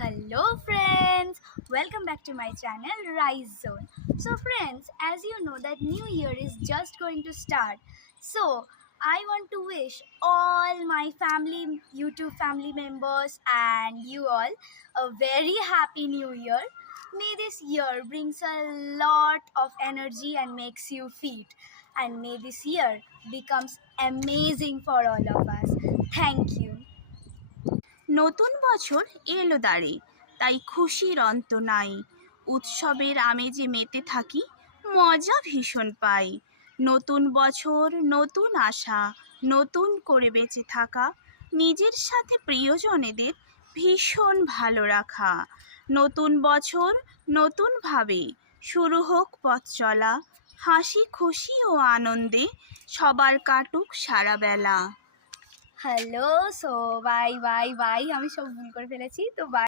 Hello friends, welcome back to my channel Rise Zone. So friends, as you know that new year is just going to start. So I want to wish all my family, YouTube family members and you all a very happy new year. May this year brings a lot of energy and makes you fit. And may this year becomes amazing for all of us. Thank you. নতুন বছর এলো দাঁড়ে, তাই খুশির অন্ত নাই। উৎসবের আমেজে মেতে থাকি, মজা ভীষণ পাই। নতুন বছর নতুন আশা, নতুন করে বেঁচে থাকা, নিজের সাথে প্রিয়জনেদের ভীষণ ভালো রাখা। নতুন বছর নতুনভাবে শুরু হোক পথ চলা, হাসি খুশি ও আনন্দে সবার কাটুক সারা বেলা। Hello, so bye bye bye, আমি সব ভুল করে ফেলেছি, তো বাই।